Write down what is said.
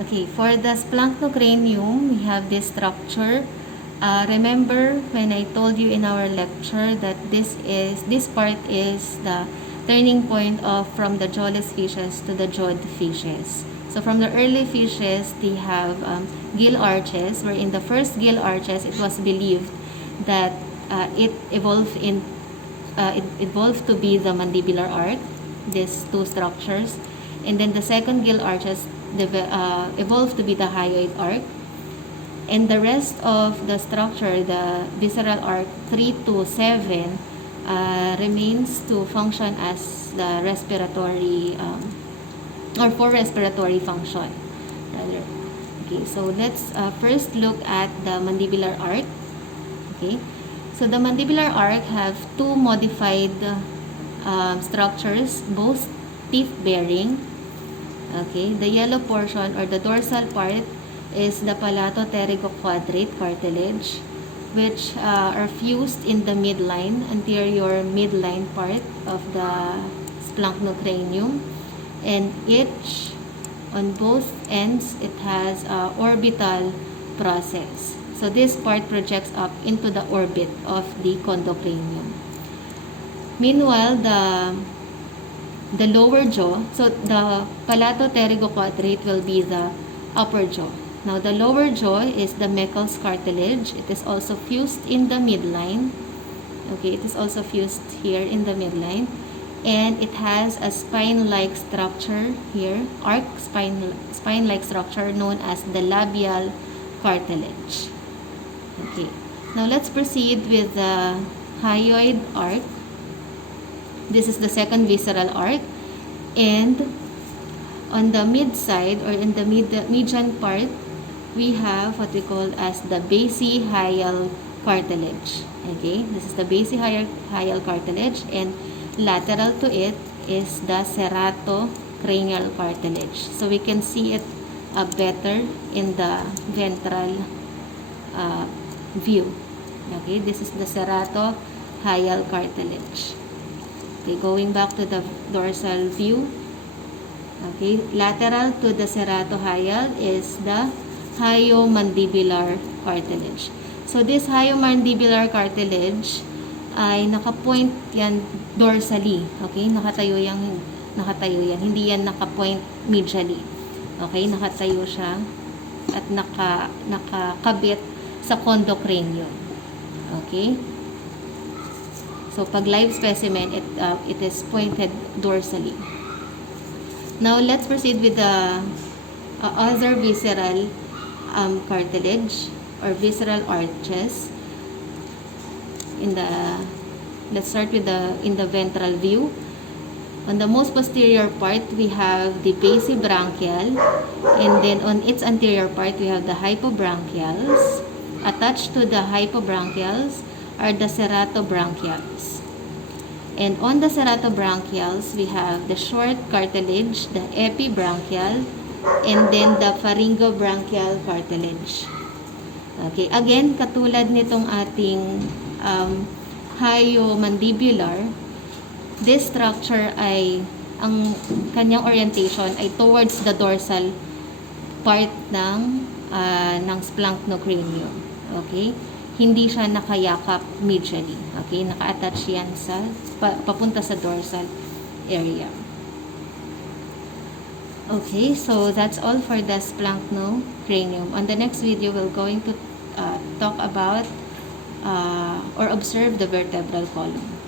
Okay, for the splanchocranium, we have this structure. Remember when I told you in our lecture that this part is the turning point from the jawless fishes to the jawed fishes. So from the early fishes, they have gill arches, where in the first gill arches, it was believed that it evolved to be the mandibular arch, these two structures, and then the second gill arches evolved to be the hyoid arch, and the rest of the structure, the visceral arch 3 to 7, remains to function as the respiratory or for respiratory function rather. Okay, so let's first look at the mandibular arch. Okay, so the mandibular arch have two modified structures, both teeth bearing. Okay, the yellow portion or the dorsal part is the palatopterygoquadrate cartilage, which are fused in the midline, anterior midline part of the splanchocranium, and each on both ends it has a orbital process. So this part projects up into the orbit of the condocranium. Meanwhile, the lower jaw, so the palatopterygoquadrate will be the upper jaw. Now, the lower jaw is the Meckel's cartilage. It is also fused in the midline. Okay, it is also fused here in the midline. And it has a spine-like structure here, arc spine-like structure known as the labial cartilage. Okay, now let's proceed with the hyoid arch. This is the second visceral arch. And on the mid side or in the median part, we have what we call as the basihyal cartilage. Okay, this is the basihyal cartilage, and lateral to it is the ceratocranial cartilage. So we can see it better in the ventral view. Okay, this is the ceratocranial cartilage. Okay, going back to the dorsal view. Okay, lateral to the ceratohyal is the hyomandibular cartilage. So this hyomandibular cartilage ay nakapoint yan dorsally. Okay, nakatayo yan. Hindi yan nakapoint medially. Okay, nakatayo siya at nakakabit sa condocranium. Okay? So pag live specimen, it is pointed dorsally. Now let's proceed with the other visceral cartilage or visceral arches. Let's start with in the ventral view. On the most posterior part, we have the basibranchial, and then on its anterior part, we have the hypobranchials. Attached to the hypobranchials are the ceratobranchials. And on the ceratobranchials, we have the short cartilage, the epibranchial, and then the pharyngobranchial cartilage. Okay, again, katulad nitong ating hyomandibular, this structure ay, ang kanyang orientation ay towards the dorsal part ng splanchocranium. Okay? Hindi siya nakayakap medially. Okay? Naka-attach yan sa, papunta sa dorsal area. Okay, so that's all for the splanchocranium. On the next video, we're going to talk about or observe the vertebral column.